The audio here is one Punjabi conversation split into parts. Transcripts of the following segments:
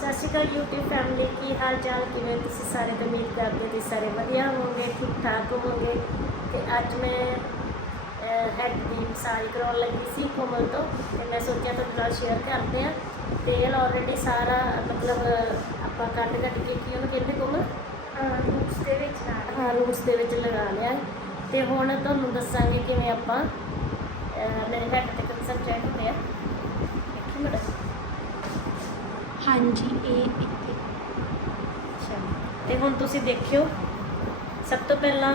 ਸਤਿ ਸ਼੍ਰੀ ਅਕਾਲ YouTube ਫੈਮਿਲੀ ਕੀ ਹਾਲ ਚਾਲ ਕਿਵੇਂ ਤੁਸੀਂ ਸਾਰੇ? ਤੇ ਉਮੀਦ ਕਰਦੇ ਤੁਸੀਂ ਸਾਰੇ ਵਧੀਆ ਹੋਵੋਗੇ ਠੀਕ ਠਾਕ ਹੋਵੋਗੇ। ਤੇ ਅੱਜ ਮੈਂ ਹੈਡ ਦੀ ਮਸਾਜ ਕਰਾਉਣ ਲੱਗੀ ਸੀ ਕੋਮਲ ਤੋਂ ਤੇ ਮੈਂ ਸੋਚਿਆ ਤੁਹਾਡੇ ਨਾਲ ਸ਼ੇਅਰ ਕਰਦੇ ਆ ਤੇਲ ਆਲਰੇਡੀ ਸਾਰਾ ਮਤਲਬ ਆਪਾਂ ਕੱਟ ਕੱਟ ਕੇ ਕੀ ਉਹਨੂੰ ਕਹਿੰਦੇ ਕੋਮਲ? ਰੂਟਸ ਦੇ ਵਿੱਚ ਹਾਂ ਰੂਟਸ ਦੇ ਵਿੱਚ ਲਗਾ ਲਿਆ। ਤੇ ਹੁਣ ਤੁਹਾਨੂੰ ਦੱਸਾਂਗੇ ਕਿਵੇਂ ਆਪਾਂ ਮੇਰੇ ਹੈਡ ਤੇ ਕੰਸੈਂਟਰੇਟ ਹੁੰਦੇ ਆ। ਦੇਖੀ ਮੜਾ ਹਾਂਜੀ, ਇਹ ਇੱਥੇ। ਅੱਛਾ। ਤੇ ਹੁਣ ਤੁਸੀਂ ਦੇਖਿਓ, ਸਭ ਤੋਂ ਪਹਿਲਾਂ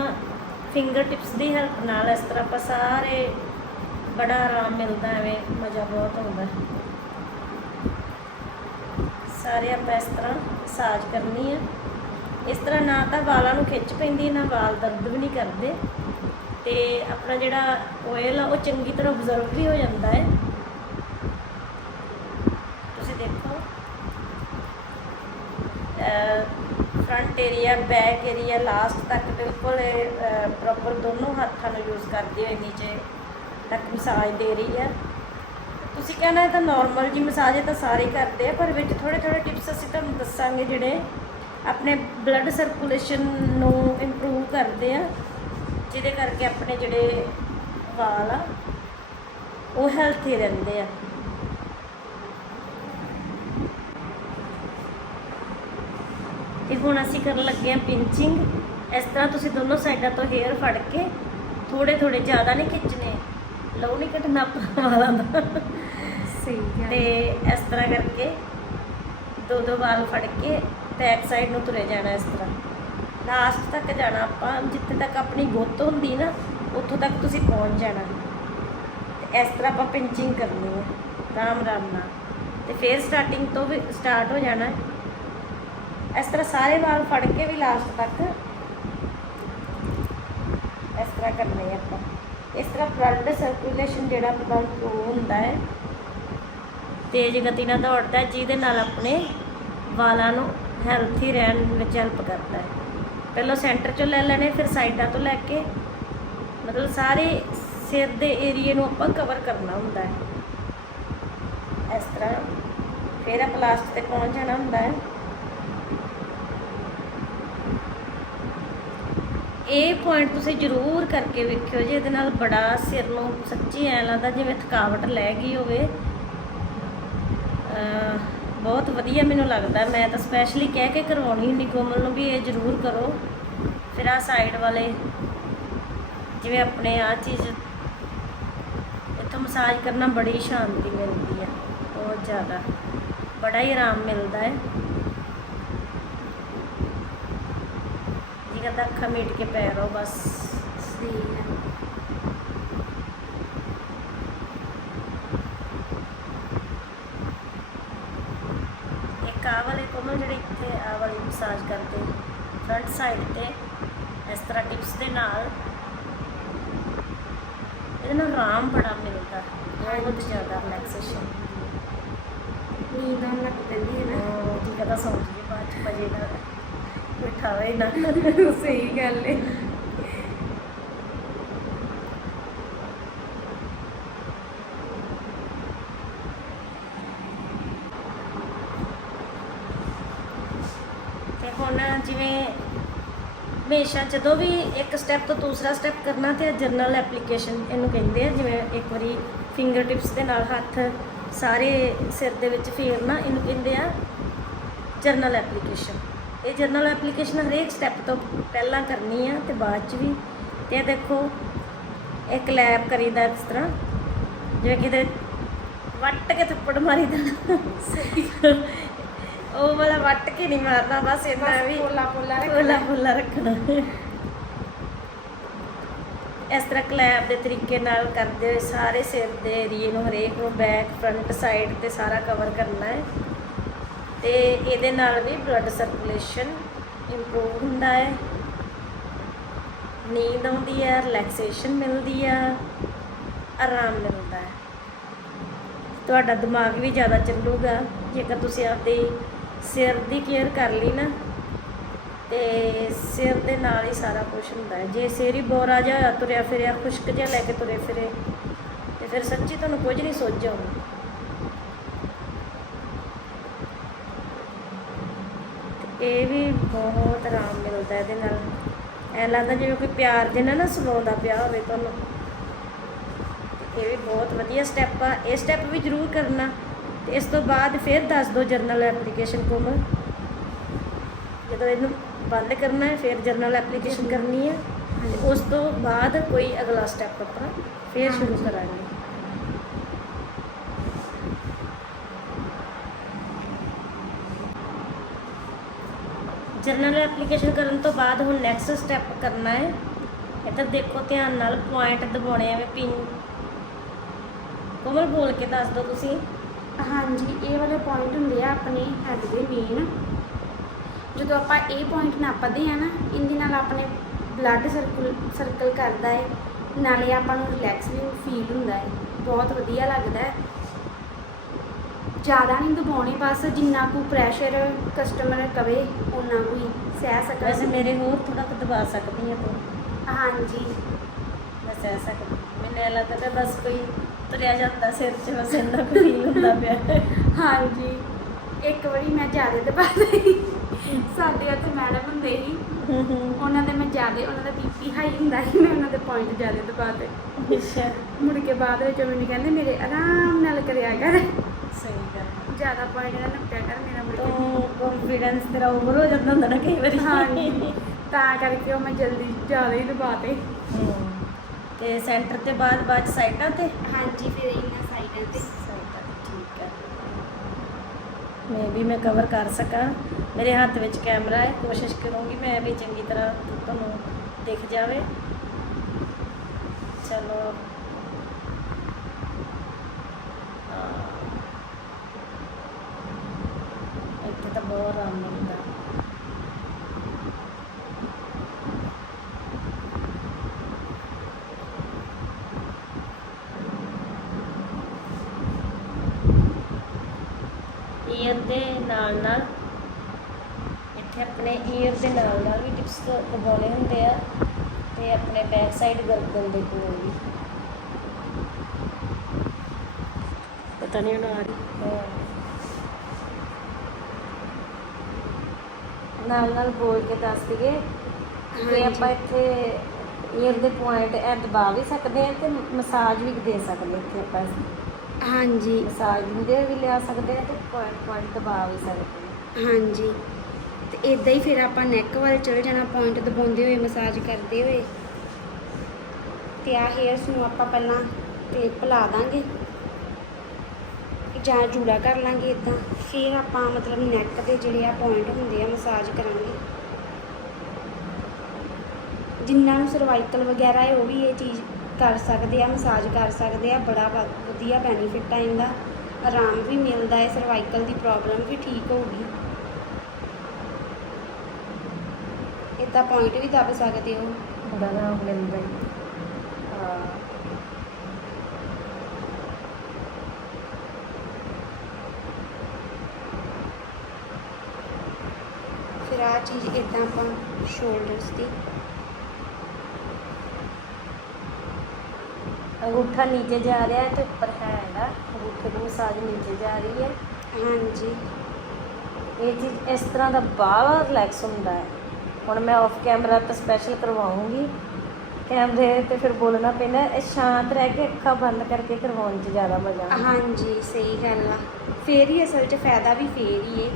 ਫਿੰਗਰ ਟਿਪਸ ਦੀ ਹੈਲਪ ਨਾਲ ਇਸ ਤਰ੍ਹਾਂ ਆਪਾਂ ਸਾਰੇ ਬੜਾ ਆਰਾਮ ਮਿਲਦਾ, ਐਵੇਂ ਮਜ਼ਾ ਬਹੁਤ ਆਉਂਦਾ। ਸਾਰੇ ਆਪਾਂ ਇਸ ਤਰ੍ਹਾਂ ਮਸਾਜ ਕਰਨੀ ਆ। ਇਸ ਤਰ੍ਹਾਂ ਨਾ ਤਾਂ ਵਾਲਾਂ ਨੂੰ ਖਿੱਚ ਪੈਂਦੀ, ਨਾ ਵਾਲ ਦਰਦ ਵੀ ਨਹੀਂ ਕਰਦੇ। ਤੇ ਆਪਣਾ ਜਿਹੜਾ ਆਇਲ ਆ, ਉਹ ਚੰਗੀ ਤਰ੍ਹਾਂ ਅਬਜ਼ਰਵ ਵੀ ਹੋ ਜਾਂਦਾ ਹੈ ਤੁਸੀਂ ਦੇਖੋ front area back area last ਤੱਕ ਬਿਲਕੁਲ ਪ੍ਰੋਪਰ ਦੋਨੋਂ ਹੱਥਾਂ ਨੂੰ ਯੂਜ਼ ਕਰਦੀ ਹੋਈ ਨੀਚੇ ਤੱਕ ਮਸਾਜ ਦੇ ਰਹੀ ਹੈ। ਤੁਸੀਂ ਕਹਿਣਾ ਇਹ ਤਾਂ ਨਾਰਮਲ ਜੀ ਮਸਾਜ ਹੈ ਤਾਂ ਸਾਰੇ ਹੀ ਕਰਦੇ ਆ, ਪਰ ਵਿੱਚ ਥੋੜੇ ਥੋੜੇ ਟਿਪਸ ਅਸੀਂ ਤੁਹਾਨੂੰ ਦੱਸਾਂਗੇ ਜਿਹੜੇ ਆਪਣੇ ਬਲੱਡ ਸਰਕੂਲੇਸ਼ਨ ਨੂੰ ਇੰਪਰੂਵ ਕਰਦੇ ਆ, ਜਿਹਦੇ ਕਰਕੇ ਆਪਣੇ ਜਿਹੜੇ ਵਾਲ ਆ, ਉਹ ਹੈਲਥੀ ਰਹਿੰਦੇ ਆ। ਤੇ ਹੁਣ ਅਸੀਂ ਕਰਨ ਲੱਗੇ ਆ ਪਿੰਚਿੰਗ। ਇਸ ਤਰ੍ਹਾਂ ਤੁਸੀਂ ਦੋਨੋਂ ਸਾਈਡਾਂ ਤੋਂ ਹੇਅਰ ਫੜ ਕੇ ਥੋੜੇ ਥੋੜੇ ਜ਼ਿਆਦਾ ਨਹੀਂ ਖਿੱਚਣੇ। ਲਓ ਨਹੀਂ ਕੱਟਣਾ ਆਪਾਂ ਵਾਲਾਂ ਦਾ। ਸਹੀ ਤੇ ਇਸ ਤਰ੍ਹਾਂ ਕਰਕੇ ਦੋ ਦੋ ਵਾਲ ਫੜ ਕੇ ਬੈਕ ਸਾਈਡ ਨੂੰ ਤੁਰੇ ਜਾਣਾ ਇਸ ਤਰ੍ਹਾਂ। ਲਾਸਟ ਤੱਕ ਜਾਣਾ ਆਪਾਂ ਜਿੱਥੇ ਤੱਕ ਆਪਣੀ ਗੁੱਤ ਹੁੰਦੀ ਨਾ ਉੱਥੋਂ ਤੱਕ ਤੁਸੀਂ ਪਹੁੰਚ ਜਾਣਾ। ਤੇ ਇਸ ਤਰ੍ਹਾਂ ਆਪਾਂ ਪਿੰਚਿੰਗ ਕਰਨੀ ਹੈ। ਰਾਮ ਰਾਮ ਨਾਲ। ਤੇ ਫਿਰ ਸਟਾਰਟਿੰਗ ਤੋਂ ਵੀ ਸਟਾਰਟ ਹੋ ਜਾਣਾ। ਹੈ ਇਸ ਤਰ੍ਹਾਂ ਸਾਰੇ ਵਾਲ ਫੜ ਕੇ ਵੀ ਲਾਸਟ ਤੱਕ ਇਸ ਤਰ੍ਹਾਂ ਕਰਨੇ ਆ ਆਪਾਂ। ਇਸ ਤਰ੍ਹਾਂ ਬਲੱਡ ਸਰਕੂਲੇਸ਼ਨ ਜਿਹੜਾ ਆਪਣਾ improve ਹੁੰਦਾ ਹੈ। ਤੇਜ਼ ਗਤੀ ਨਾਲ ਦੌੜਦਾ ਜਿਹਦੇ ਨਾਲ ਆਪਣੇ ਵਾਲਾਂ ਨੂੰ ਹੈਲਥੀ ਰਹਿਣ ਵਿੱਚ ਹੈਲਪ ਕਰਦਾ ਹੈ। ਪਹਿਲਾਂ ਸੈਂਟਰ ਚੋਂ ਲੈ ਲੈਣੇ, ਫਿਰ ਸਾਈਡਾਂ ਤੋਂ ਲੈ ਕੇ ਮਤਲਬ ਸਾਰੇ ਸਿਰ ਦੇ ਏਰੀਏ ਨੂੰ ਆਪਾਂ ਕਵਰ ਕਰਨਾ ਹੁੰਦਾ ਹੈ। ਇਸ ਤਰ੍ਹਾਂ ਫਿਰ ਆਪਾਂ ਲਾਸਟ ਤੇ ਪਹੁੰਚ ਜਾਣਾ ਹੁੰਦਾ ਹੈ। ਇਹ ਪੁਆਇੰਟ ਤੁਸੀਂ ਜ਼ਰੂਰ ਕਰਕੇ ਵੇਖਿਓ ਜੀ ਇਹਦੇ ਨਾਲ ਬੜਾ ਸਿਰ ਨੂੰ ਸੱਚੀ ਐ ਲੱਗਦਾ ਜਿਵੇਂ ਥਕਾਵਟ ਲੈ ਗਈ ਹੋਵੇ। ਬਹੁਤ ਵਧੀਆ ਮੈਨੂੰ ਲੱਗਦਾ। ਮੈਂ ਤਾਂ ਸਪੈਸ਼ਲੀ ਕਹਿ ਕੇ ਕਰਵਾਉਣੀ ਹੁੰਦੀ ਕੋਮਲ ਨੂੰ ਵੀ ਇਹ ਜ਼ਰੂਰ ਕਰੋ। ਫਿਰ ਆ ਸਾਈਡ ਵਾਲੇ, ਜਿਵੇਂ ਆਪਣੇ ਆ ਚੀਜ਼, ਇੱਥੋਂ ਮਸਾਜ ਕਰਨਾ ਬੜੀ ਸ਼ਾਂਤੀ ਮਿਲਦੀ ਹੈ, ਬਹੁਤ ਜ਼ਿਆਦਾ। ਬੜਾ ਹੀ ਆਰਾਮ ਮਿਲਦਾ ਹੈ। ਜੀ ਕਰਦਾ ਅੱਖਾਂ ਮੀਟ ਕੇ ਪੈ ਰਹੋ ਬਸ। ਸਹੀ ਹੈ। ਇੱਕ ਆਹ ਵਾਲੇ ਕੋਮਲ ਜਿਹੜੇ ਇੱਥੇ ਆਹ ਵਾਲੀ ਮਸਾਜ ਕਰਦੇ ਫਰੰਟ ਸਾਈਡ ਤੇ ਇਸ ਤਰ੍ਹਾਂ ਟਿਪਸ ਦੇ ਨਾਲ। ਇਹਦੇ ਨਾਲ ਆਰਾਮ ਬੜਾ ਮਿਲਦਾ ਬਹੁਤ ਜ਼ਿਆਦਾ ਰਿਲੈਕਸੇਸ਼ਨ ਨੀਂਦ ਆਉਣ ਲੱਗ ਪੈਂਦੀ ਹੈ ਨਾ ਜੀ ਕਹਦਾ ਸੌਂ ਜੀ ਬਾਅਦ ਚ ਵਜੇ ਨਾ ਬਿਠਾਵੇ ਨਾ ਸਹੀ ਗੱਲ ਹੈ ਤੇ ਹੁਣ ਜਿਵੇਂ ਹਮੇਸ਼ਾ ਜਦੋਂ ਵੀ ਇੱਕ ਸਟੈਪ ਤੋਂ ਦੂਸਰਾ ਸਟੈਪ ਕਰਨਾ ਤੇ ਜਰਨਲ ਐਪਲੀਕੇਸ਼ਨ ਇਹਨੂੰ ਕਹਿੰਦੇ ਆ, ਜਿਵੇਂ ਇੱਕ ਵਾਰੀ ਫਿੰਗਰ ਟਿਪਸ ਦੇ ਨਾਲ ਹੱਥ ਸਾਰੇ ਸਿਰ ਦੇ ਵਿੱਚ ਫੇਰਨਾ, ਇਹਨੂੰ ਕਹਿੰਦੇ ਆ ਜਰਨਲ ਐਪਲੀਕੇਸ਼ਨ ਇਹ ਜਰਨਲ ਐਪਲੀਕੇਸ਼ਨ ਹਰੇਕ ਸਟੈਪ ਤੋਂ ਪਹਿਲਾਂ ਕਰਨੀ ਆ ਤੇ ਬਾਅਦ ਚ ਵੀ। ਤੇ ਇਹ ਦੇਖੋ ਇੱਕ ਲੈਪ ਕਰੀਦਾ ਇਸ ਤਰ੍ਹਾਂ। ਜਿਵੇਂ ਕਿਤੇ ਵੱਟ ਕੇ ਥੱਪੜ ਮਾਰੀਦਾ ਸਹੀ। ਉਹ ਵਾਲਾ ਵੱਟ ਕੇ ਨਹੀਂ ਮਾਰਨਾ ਬਸ ਇੰਨਾ ਵੀ ਪੋਲਾ ਪੋਲਾ ਪੋਲਾ ਪੋਲਾ ਰੱਖਣਾ। ਇਸ ਤਰ੍ਹਾਂ ਕਲੈਪ ਦੇ ਤਰੀਕੇ ਨਾਲ ਕਰਦੇ ਹੋਏ ਸਾਰੇ ਸਿਰ ਦੇ ਏਰੀਏ ਨੂੰ ਹਰੇਕ ਨੂੰ ਬੈਕ ਫਰੰਟ ਸਾਈਡ ਤੇ ਸਾਰਾ ਕਵਰ ਕਰਨਾ ਹੈ। ਤੇ ਇਹਦੇ ਨਾਲ ਵੀ ਬਲੱਡ ਸਰਕੂਲੇਸ਼ਨ ਇੰਪਰੂਵ ਹੁੰਦਾ ਹੈ। ਨੀਂਦ ਆਉਂਦੀ ਹੈ ਰਿਲੈਕਸੇਸ਼ਨ ਮਿਲਦੀ ਆ, ਆਰਾਮ ਮਿਲਦਾ ਹੈ। ਤੁਹਾਡਾ ਦਿਮਾਗ ਵੀ ਜ਼ਿਆਦਾ ਚੱਲੂਗਾ, ਜੇਕਰ ਤੁਸੀਂ ਆਪਦੇ ਸਿਰ ਦੀ ਕੇਅਰ ਕਰ ਲਈ ਨਾ, ਤੇ ਸਿਰ ਦੇ ਨਾਲ ਹੀ ਸਾਰਾ ਕੁਝ ਹੁੰਦਾ ਹੈ। ਜੇ ਸਿਰ ਹੀ ਬੋਰਾ ਜਿਹਾ ਤੁਰਿਆ ਫਿਰਿਆ, ਖੁਸ਼ਕ ਜਿਹਾ ਲੈ ਕੇ ਤੁਰੇ ਫਿਰੇ, ਤੇ ਫਿਰ ਸੱਚੀ ਤੁਹਾਨੂੰ ਕੁਝ ਨਹੀਂ ਸੋਚ ਆਉਣੀ ਇਹ ਵੀ ਬਹੁਤ ਆਰਾਮ ਮਿਲਦਾ ਇਹਦੇ ਨਾਲ। ਐ ਲੱਗਦਾ ਜਿਵੇਂ ਕੋਈ ਪਿਆਰ ਦੇ ਨਾਲ ਨਾ ਸੁਣਾਉਂਦਾ ਪਿਆ ਹੋਵੇ ਤੁਹਾਨੂੰ। ਇਹ ਵੀ ਬਹੁਤ ਵਧੀਆ ਸਟੈਪ ਆ। ਇਹ ਸਟੈਪ ਵੀ ਜ਼ਰੂਰ ਕਰਨਾ। ਤੇ ਇਸ ਤੋਂ ਬਾਅਦ ਫਿਰ ਦੱਸ ਦਿਓ ਜਰਨਲ ਐਪਲੀਕੇਸ਼ਨ ਕੋਮਲ ਜਦੋਂ ਇਹਨੂੰ ਬੰਦ ਕਰਨਾ ਹੈ, ਫਿਰ ਜਰਨਲ ਐਪਲੀਕੇਸ਼ਨ ਕਰਨੀ ਹੈ। ਤੇ ਉਸ ਤੋਂ ਬਾਅਦ ਕੋਈ ਅਗਲਾ ਸਟੈਪ ਆਪਾਂ ਫਿਰ ਸ਼ੁਰੂ ਕਰਾਂਗੇ। ਜਰਨਲ ਐਪਲੀਕੇਸ਼ਨ ਕਰਨ ਤੋਂ ਬਾਅਦ ਹੁਣ ਨੈਕਸਟ ਸਟੈਪ ਕਰਨਾ ਹੈ। ਇੱਧਰ ਦੇਖੋ ਧਿਆਨ ਨਾਲ ਪੁਆਇੰਟ ਦਬਾਉਣੇ ਆ ਵੀ ਪਿੰਨ ਕੋਮਲ, ਬੋਲ ਕੇ ਦੱਸ ਦਿਓ ਤੁਸੀਂ। ਹਾਂਜੀ, ਇਹ ਵਾਲੇ ਪੁਆਇੰਟ ਹੁੰਦੇ ਆ ਆਪਣੇ ਹੈਡ ਦੇ ਮੇਨ ਜਦੋਂ ਆਪਾਂ ਇਹ ਪੁਆਇੰਟ ਨਾਪਦੇ ਆ ਨਾ, ਇਹਦੇ ਨਾਲ ਆਪਣੇ ਬਲੱਡ ਸਰਕੂਲ ਸਰਕਲ ਕਰਦਾ ਹੈ। ਨਾਲੇ ਆਪਾਂ ਨੂੰ ਰਿਲੈਕਸ ਵੀ ਫੀਲ ਹੁੰਦਾ ਹੈ। ਬਹੁਤ ਵਧੀਆ ਲੱਗਦਾ ਹੈ। ਜ਼ਿਆਦਾ ਨਹੀਂ ਦਬਾਉਣੇ ਬਸ ਜਿੰਨਾ ਕੁ ਪ੍ਰੈਸ਼ਰ ਕਸਟਮਰ ਕਵੇ ਉਹਨਾਂ ਕੁ ਹੀ ਸਹਿ ਸਕਦਾ ਵੈਸੇ ਮੇਰੇ ਹੋਰ ਥੋੜਾ ਕੁ ਦਬਾ ਸਕਦੀ ਹੈ ਤੂੰ। ਹਾਂਜੀ। ਮੈਂ ਸਹਿ ਸਕਦੀ ਮੈਨੂੰ ਐਂ ਲੱਗਦਾ ਬਸ ਕੋਈ ਤੁਰਿਆ ਜਾਂਦਾ ਸਿਰ 'ਚ ਬਸ ਇੰਨਾ ਕੁ ਫੀਲ ਹੁੰਦਾ ਪਿਆ। ਹਾਂਜੀ। ਇੱਕ ਵਾਰੀ ਮੈਂ ਜ਼ਿਆਦਾ ਦਬਾ ਲਈ। ਸਾਡੇ ਉੱਥੇ ਮੈਡਮ ਹੁੰਦੇ ਸੀ ਉਹਨਾਂ ਦੇ ਮੈਂ ਜ਼ਿਆਦਾ ਉਹਨਾਂ ਦਾ ਬੀਪੀ ਹਾਈ ਹੁੰਦਾ ਸੀ ਮੈਂ ਉਹਨਾਂ ਦੇ ਪੁਆਇੰਟ ਜ਼ਿਆਦਾ ਦਬਾਤੇ ਅੱਛਾ। ਮੁੜ ਕੇ ਬਾਅਦ ਵਿੱਚ ਉਹ ਮੈਨੂੰ ਕਹਿੰਦੇ ਮੇਰੇ ਆਰਾਮ ਨਾਲ ਕਰਿਆ ਕਰ। ਸਹੀ ਗੱਲ ਜ਼ਿਆਦਾ ਪੁਆਇੰਟ ਨਾ ਨੱਪਿਆ ਕਰ ਮੇਰਾ ਮੁੜ ਕੇ ਤੂੰ ਕੰਫੀਡੈਂਸ ਤੇਰਾ ਓਵਰ ਹੋ ਜਾਂਦਾ ਹੁੰਦਾ ਨਾ ਕਈ ਵਾਰੀ। ਹਾਂਜੀ। ਤਾਂ ਕਰਕੇ ਉਹ ਮੈਂ ਜਲਦੀ ਜ਼ਿਆਦਾ ਹੀ ਦਬਾਤੇ ਹੂੰ। ਤੇ ਸੈਂਟਰ ਤੇ ਬਾਅਦ ਬਾਅਦ ਸਾਈਡਾਂ ਤੇ? ਹਾਂਜੀ ਫਿਰ ਇਹਨਾਂ ਸਾਈਡਾਂ ਤੇ। ਸਾਈਡਾਂ ਤੇ ਠੀਕ ਹੈ। ਮੈਂ ਵੀ ਮੈਂ ਕਵਰ ਕਰ ਸਕਾਂ। ਮੇਰੇ ਹੱਥ ਵਿੱਚ ਕੈਮਰਾ ਹੈ ਕੋਸ਼ਿਸ਼ ਕਰੂੰਗੀ ਮੈਂ ਵੀ ਚੰਗੀ ਤਰ੍ਹਾਂ ਤੁਹਾਨੂੰ ਦਿਖ ਜਾਵੇ। ਚਲੋ ਹਾਂ। ਇੱਥੇ ਤਾਂ ਬਹੁਤ ਆਰਾਮ ਮਿਲਦਾ ਈਅਰ ਦੇ ਨਾਲ ਨਾਲ ਇੱਥੇ ਆਪਣੇ ਈਅਰ ਦੇ ਨਾਲ ਨਾਲ ਵੀ ਟਿਪਸ ਲਗਾਉਣੇ ਹੁੰਦੇ ਆ ਤੇ ਆਪਣੇ ਬੈਕ ਸਾਈਡ ਗਰਦਨ ਦੇ ਕੋਲ ਵੀ। ਪਤਾ ਨਹੀਂ ਹੁਣ ਆ ਰਹੀ। ਨਾਲ ਨਾਲ ਬੋਲ ਕੇ ਦੱਸ ਦਈਏ ਕਿ। ਆਪਾਂ ਇੱਥੇ ਈਅਰ ਦੇ ਪੁਆਇੰਟ ਇਹ ਦਬਾ ਵੀ ਸਕਦੇ ਆ ਤੇ ਮਸਾਜ ਵੀ ਦੇ ਸਕਦੇ ਇੱਥੇ ਆਪਾਂ। ਹਾਂਜੀ। ਮਸਾਜ ਦਿੰਦੇ ਹੋਏ ਵੀ ਲਿਆ ਸਕਦੇ ਆ ਤੇ ਪੁਆਇੰਟ ਪੁਆਇੰਟ ਦਬਾ ਵੀ ਸਕਦੇ ਆ ਹਾਂਜੀ। ਤੇ ਇਦਾਂ ਹੀ ਫਿਰ ਆਪਾਂ ਨੈਕ ਵੱਲ ਚਲ ਜਾਣਾ ਪੁਆਇੰਟ ਦਬਾਉਂਦੇ ਹੋਏ ਮਸਾਜ ਕਰਦੇ ਹੋਏ। ਤੇ ਆ ਹੇਅਰਸ ਨੂੰ ਆਪਾਂ ਪਹਿਲਾਂ ਕਲਿੱਪ ਲਾ ਦਾਂਗੇ। ਜਾਂ ਜੂੜਾ ਕਰ ਲਾਂਗੇ ਇਦਾਂ ਫਿਰ ਆਪਾਂ ਮਤਲਬ ਨੈਕ ਦੇ ਜਿਹੜੇ ਆ ਪੁਆਇੰਟ ਹੁੰਦੇ ਆ ਮਸਾਜ ਕਰਾਂਗੇ। ਜਿਨ੍ਹਾਂ ਨੂੰ ਸਰਵਾਈਕਲ ਵਗੈਰਾ ਹੈ, ਉਹ ਵੀ ਇਹ ਚੀਜ਼ ਕਰ ਸਕਦੇ ਆ ਮਸਾਜ ਕਰ ਸਕਦੇ ਆ। ਬੜਾ ਵ- ਵਧੀਆ ਬੈਨੀਫਿਟ ਆ ਇਹਦਾ। ਆਰਾਮ ਵੀ ਮਿਲਦਾ ਹੈ ਸਰਵਾਈਕਲ ਦੀ ਪ੍ਰੋਬਲਮ ਵੀ ਠੀਕ ਹੋਊਗੀ। ਇਦਾਂ ਪੁਆਇੰਟ ਵੀ ਦੱਬ ਸਕਦੇ ਹੋ। ਬੜਾ ਆਰਾਮ ਮਿਲਦਾ ਹੈ। ਫਿਰ ਆ ਚੀਜ਼ ਇਦਾਂ ਆਪਾਂ ਸ਼ੋਲਡਰਸ ਦੀ। ਅੰਗੂਠਾ ਨੀਚੇ ਜਾ ਰਿਹਾ ਹੈ ਤੇ ਉੱਪਰ ਹੈ ਇਹਦਾ ਅੰਗੂਠੇ ਦੀ ਮਸਾਜ ਨੀਚੇ ਜਾ ਰਹੀ ਹੈ। ਹਾਂਜੀ। ਇਹ ਚੀਜ਼ ਇਸ ਤਰ੍ਹਾਂ ਦਾ ਬਾਹਲਾ ਰਿਲੈਕਸ ਹੁੰਦਾ ਹੈ। ਹੁਣ ਮੈਂ ਆਫ ਕੈਮਰਾ ਤਾਂ ਸਪੈਸ਼ਲ ਕਰਵਾਉਂਗੀ। ਕੈਮਰੇ ਤੇ ਫਿਰ ਬੋਲਣਾ ਪੈਂਦਾ ਇਹ ਸ਼ਾਂਤ ਰਹਿ ਕੇ ਅੱਖਾਂ ਬੰਦ ਕਰਕੇ ਕਰਵਾਉਣ 'ਚ ਜ਼ਿਆਦਾ ਮਜ਼ਾ ਆਉਂਦਾ। ਹਾਂਜੀ ਸਹੀ ਗੱਲ ਆ। ਫੇਰ ਹੀ ਅਸਲ 'ਚ ਫਾਇਦਾ ਵੀ ਫੇਰ ਹੀ ਏ।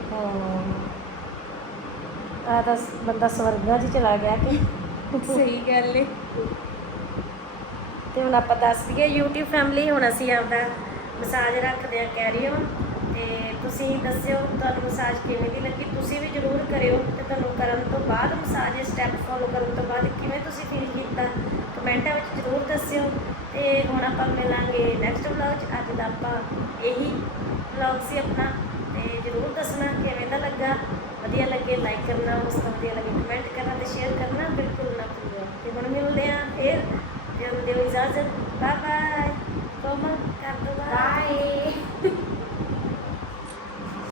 ਆ ਤਾਂ ਬੰਦਾ ਸਵਰਗਾਂ 'ਚ ਚਲਾ ਗਿਆ ਕਿ ਸਹੀ ਗੱਲ ਏ। ਤੇ ਹੁਣ ਆਪਾਂ ਦੱਸ ਦਈਏ YouTube ਫੈਮਿਲੀ ਹੁਣ ਅਸੀਂ ਆਪਦਾ ਮਸਾਜ ਰੱਖਦੇ ਆ ਕੈਰੀਓ ਤੇ ਤੁਸੀਂ ਦੱਸਿਓ ਤੁਹਾਨੂੰ ਮਸਾਜ ਕਿਵੇਂ ਦੀ ਲੱਗੀ? ਤੁਸੀਂ ਵੀ ਜ਼ਰੂਰ ਕਰਿਓ ਤੇ ਤੁਹਾਨੂੰ ਕਰਨ ਤੋਂ ਬਾਅਦ ਮਸਾਜ ਸਟੈਪ ਫੋਲੋ ਕਰਨ ਤੋਂ ਬਾਅਦ ਕਿਵੇਂ ਤੁਸੀਂ ਫੀਲ ਕੀਤਾ? ਕਮੈਂਟਾਂ ਵਿੱਚ ਜ਼ਰੂਰ ਦੱਸਿਓ। ਤੇ ਹੁਣ ਆਪਾਂ ਮਿਲਾਂਗੇ ਨੈਕਸਟ ਵਲੌਗ 'ਚ। ਅੱਜ ਦਾ ਆਪਾਂ ਇਹੀ ਵਲੌਗ ਸੀ ਆਪਣਾ। ਤੇ ਜ਼ਰੂਰ ਦੱਸਣਾ ਕਿਵੇਂ ਦਾ ਲੱਗਾ। ਵਧੀਆ ਲੱਗੇ ਲਾਈਕ ਕਰਨਾ, ਉਸ ਤੋਂ ਵਧੀਆ ਲੱਗੇ ਕਮੈਂਟ ਕਰਨਾ ਤੇ ਸ਼ੇਅਰ ਕਰਨਾ ਬਿਲਕੁਲ ਨਾ ਭੁੱਲੋ ਤੇ ਹੁਣ ਮਿਲਦੇ ਆ ਫਿਰ। ਤੇ ਦਿਓ ਇਜਾਜ਼ਤ। ਬਾਏ ਬਾਏ ਕੋਮਲ, ਕਰ ਦੋ ਬਾਏ